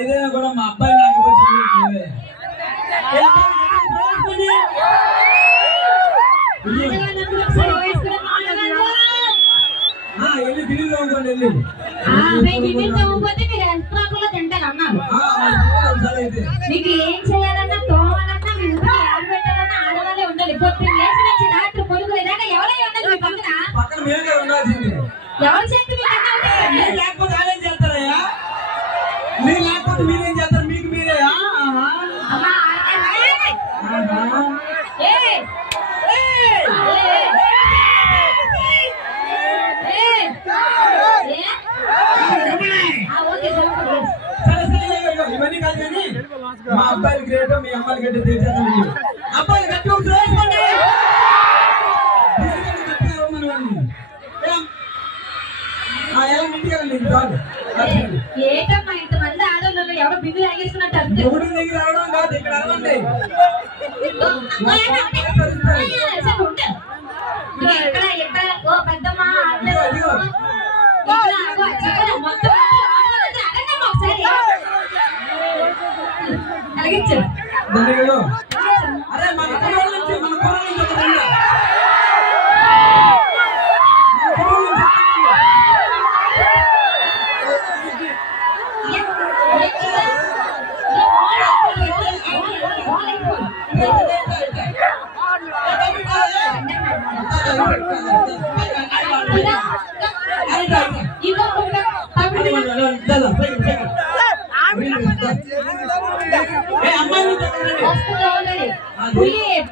ఏదైనా కూడా మా అబ్బాయి లేకపోతే వెళ్ళి తిరిగి అనుకోండి మీకు ఏం చేయాలన్నా తోమాలన్నా మీ ఊరికి ఎవరు పెట్టాలన్నా ఆడవాళ్ళే ఉండాలి. పొద్దున్న లేచి నుంచి రాత్రి పొడుగు లేదాకా ఎవరై ఉండాలి మీ పక్కన మేమే ఉండాల్సింది. ఎవరు చేస్తే మీరు లేకపోతే ఆడేం చేస్తారయ్యా? మీరు లేకపోతే మీరేం చేస్తారు? మీకు మీరే ఇవన్నీ కాదు కానీ మా అబ్బాయిలు గ్రేట్ మీ అమ్మాయిలు గట్టి తీర్చేస్తాను. అబ్బాయిలు గట్టి ఏటమ్మా ఇంతమంది ఆడవాళ్ళు ఎవరో బిల్లు ఆగేస్తున్నట్టు దగ్గర రావడం కాదు, ఇక్కడ అడగండి. ఎక్కడ ఓ పెద్దమ్మా మొత్తం అరే మన కుర్రోళ్ళ నుంచి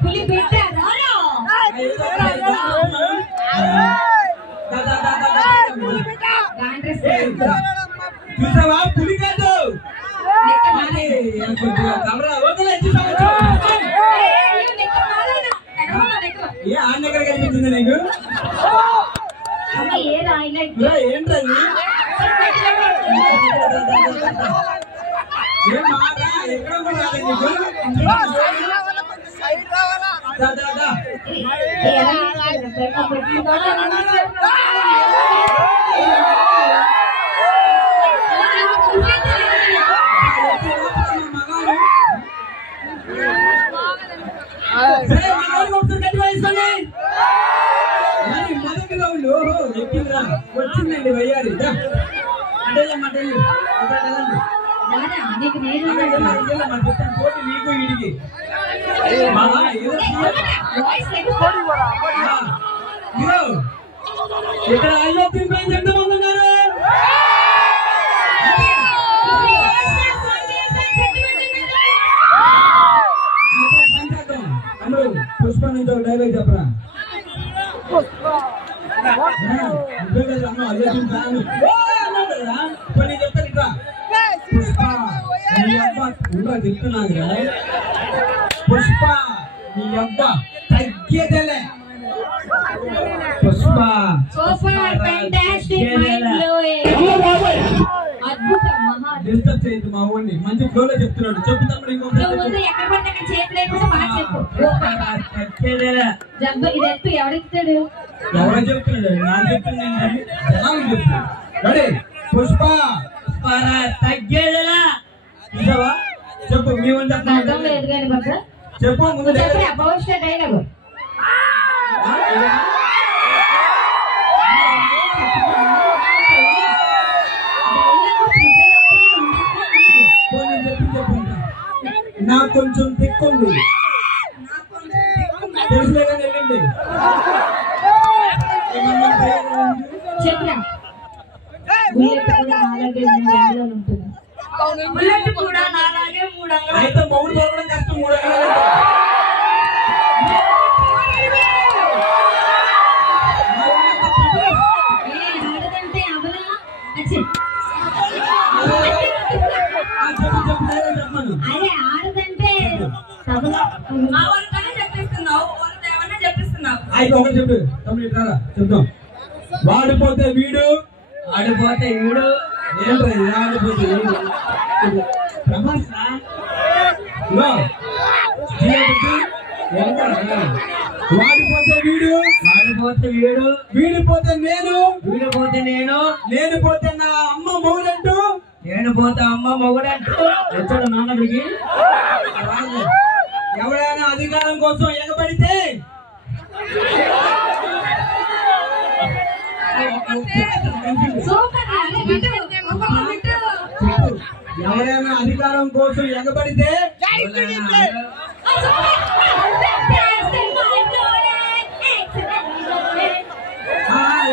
పులి పెట్టారా చూసావా? పులి కాదు ఏ ఆ దగ్గర కనిపించింది నీకు? ఏంటది? ఎక్కడ కూడా వచ్చిందండి వయ్యారి పోటీ మీకు వీడికి ఇక్కడ అయ్యో తింపేసి ఎంతమంది ఉన్నారు? పుష్ప నుంచి ఒక డైలాగ్ చెప్పరా? కొన్ని చెప్తారు ఇట్లా పుష్ప నీ అబ్బా ఇంకా చెప్తున్నాను కదా. పుష్ప నీ అబ్బా తగ్గేదలే. పుష్ప డిస్టర్బ్ చేయదు మా ఊరిని. మంచి ఫ్లో లో చెప్తున్నాడు. చెప్పు తమ్ముడు ఇంకొకటి. ఎవరో చెప్తున్నాడు? నాకు చెప్తున్నాడు. జనాలు చెప్తున్నాడు. పుష్ప తగ్గేదలా చూసావా? చెప్పు మేము చెప్పు ముందు నాకు కొంచెం తిక్కుంది తెలుసులే కానీ వెళ్ళండి. చెప్పరా అయితే మౌడు దొరకడం కష్టం. 3 అంగళాలు అదే ఆడదంటే మా వాళ్ళకన్నా చెప్పిస్తున్నావు, వాళ్ళతో ఏమన్నా చెప్పిస్తున్నావు. అయితే ఒకటి చెప్పు తమ్ముడు, ఇట్లా చెప్తాం. వాడిపోతే వీడు, ఆడిపోతే వీడు, ఏంట్రా ఆడిపోతే వీడు ప్రభాస్ వాడిపోతే వీడు, వాడిపోతే వీడు, వీడిపోతే నేను, వీడిపోతే నేను, లేనిపోతే నా అమ్మ మొగుడంటూ, లేనిపోతే అమ్మ మొగుడంటూ వచ్చాడు నాన్నడికి. ఎవరైనా అధికారం కోసం ఎగబడితే ఎవరైనా అధికారం కోసం ఎగబడితే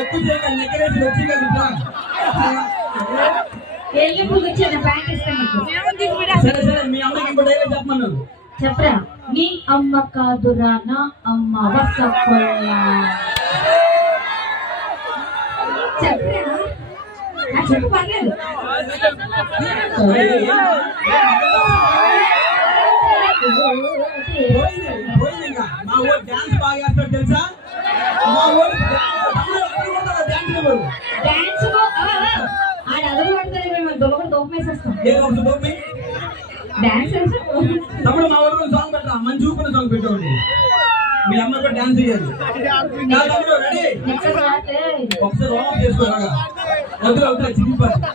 ఎక్కువ చేయగలి నెక్కరేసి వచ్చి కదా. సరే సరే, మీ అమ్మకి ఇంకో డైలాగ్ చెప్పమను. చెప్పరా? నీ అమ్మ కాదురా నా అమ్మ వసకొల్లా. చెప్పరా? చెప్పు పర్లేదు. మా ఊరు డాన్స్ బాగా చేస్తాడు తెలుసా? మా ఊరు డాన్స్ ఆడ అదరు పడుతుంది, మేము దొంగ దోపేసేస్తాం. డాన్స్ తమ్ముడు మా ఊరు సాంగ్ పెట్టా, మంచి చూపున సాంగ్ పెట్టండి. మీ అమ్మ కూడా డాన్స్ చేయాలి. రెడీ? ఒకసారి వార్మ్ చేసుకోరాగా. వద్దు అవుతా చిరిగిపోతుంది.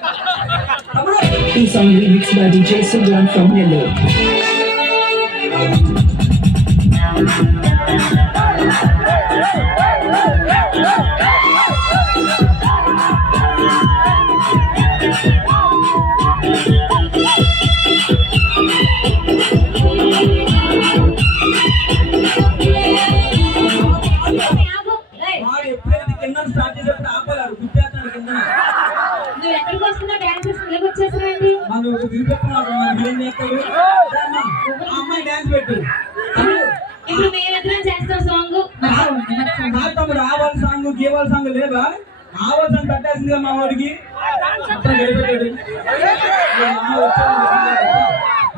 The song remixed by DJ Suglan from Nellore. వాడు ఎప్పుడైతే కింద స్టార్ట్ చేసేప్పుడు ఆపాలి, గుర్తేస్తాడు కింద. నువ్వు ఎక్కడికి వస్తున్నా డాన్స్ వచ్చేసారండి. మనం దిగిపెట్టున్నాడు, ఏం చేస్తాడు? అమ్మాయి డాన్స్ పెట్టు. ఇప్పుడు మేమిద్దరం చేస్తాం సాంగ్. తమ్ముడు ఆవాల సాంగ్ గీవాల సాంగ్ లేదా? ఆవాల సాంగ్ పెట్టాల్సిందిగా మా వాడికి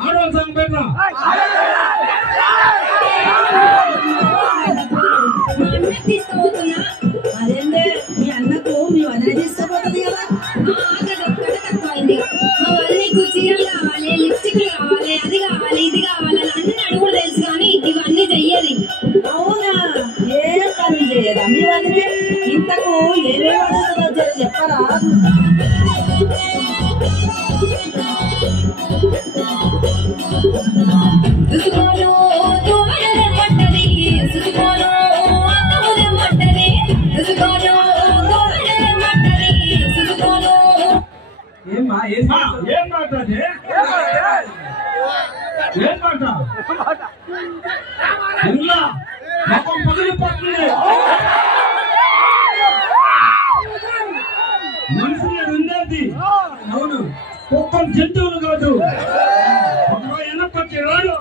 ఆడవాళ్ళ సాంగ్ పెట్టా. అదేంటే మీ అన్నకు మీ వదిన తీసుకుపోతుంది కదా. మా వదిన నీకు చీరలు కావాలి, లిప్స్టిక్ కావాలి, అది కావాలి, ఇది కావాలి అని అన్ని అడుగులు తెలుసు, కానీ ఇవన్నీ చెయ్యాలి. అవునా? ఏం పని చేయదా మీ వదిన? ఇంతకు ఏమేమి అడుగుతుందో చెప్పరా? ఏం మాట్లాడి ఏం మాట ఇలా మొత్తం పగిలిపోతుంది. మనుషులు ఉండేది అవును, కుక్కం జంతువులు కాదు. వెనకొచ్చి రాడు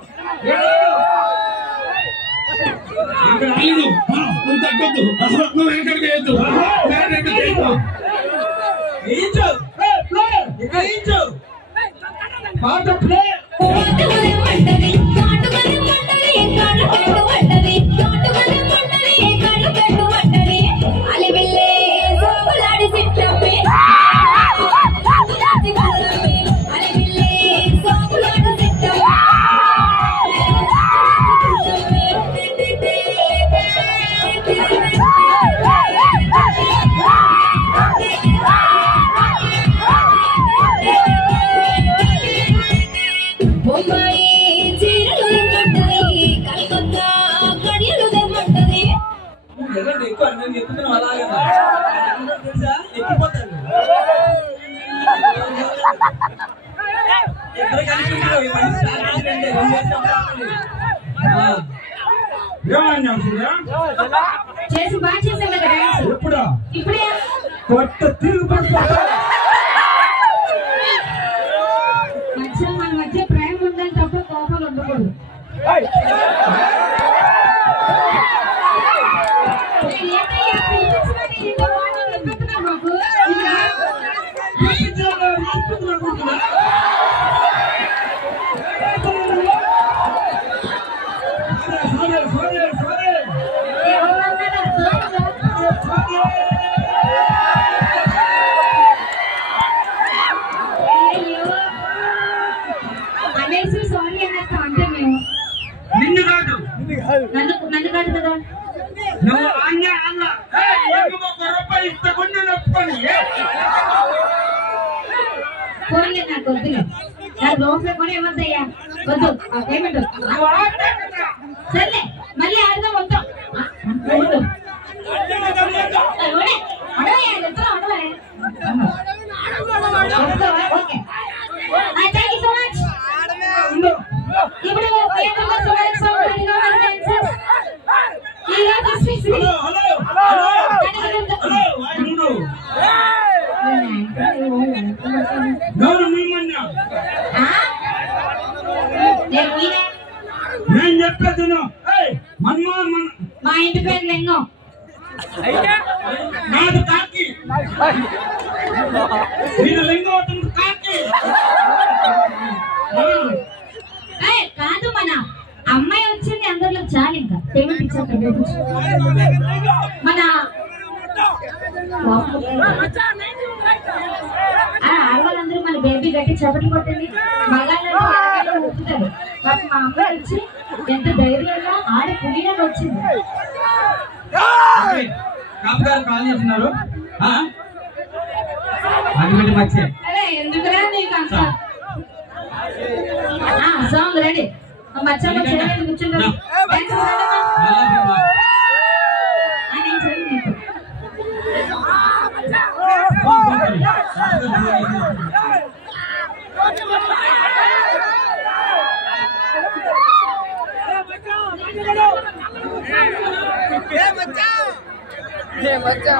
ఇక్కడ ఐదు తగ్గద్దు, నువ్వు ఎక్కడికి వేయద్దు. పాట ప్లే. ఎక్కువ నేను ఎక్కుతున్నాం అలాగే తెలుసా, ఎక్కిపోతాను. ఇద్దరు కనిపించారు చేసి బాగా చేసాం కదా డాన్స్. ఎప్పుడా? ఇప్పుడే కొత్త తిరుగుబడి మధ్య మన మధ్య ప్రేమ ఉందని తప్ప కోపాలు ఉండకూడదు. మాకు నన్ను కాదు కదా. నువ్వు అన్న అన్న రూపాయి ఇస్తకుండా నొప్పుకొని పోలే నాకు వద్దులే. నాకు లోపల కూడా ఇవ్వద్దయ్యా, వద్దు ఆ పేమెంట్. సర్లే మళ్ళీ ఆడదాం వద్దాం. Okay thank you so much. ఇప్పుడు నేను చెప్పేది మా ఇంటి పేరు లింగం. నాది కాకి, మీరు లింగం అవుతుంది కాకి. కాదు మన అమ్మాయి వచ్చింది అందరిలో చాలు. ఇంకా పేమెంట్ ఇచ్చాక మన ఆడవాళ్ళందరూ మన బేబీ గట్టి చప్పట్లు కొట్టండి. మగాళ్ళంటే ఒప్పుతారు. మా అమ్మాయి వచ్చి ఎంత ధైర్యంగా ఆడ పులిగా వచ్చింది. కాల్ చేస్తున్నారు. అది మచ్చే ఎందుకురా నీకు అంత సాంగ్ రెడీ. మచ్చలో చేయలేదు కూర్చుంటారు. बच्चा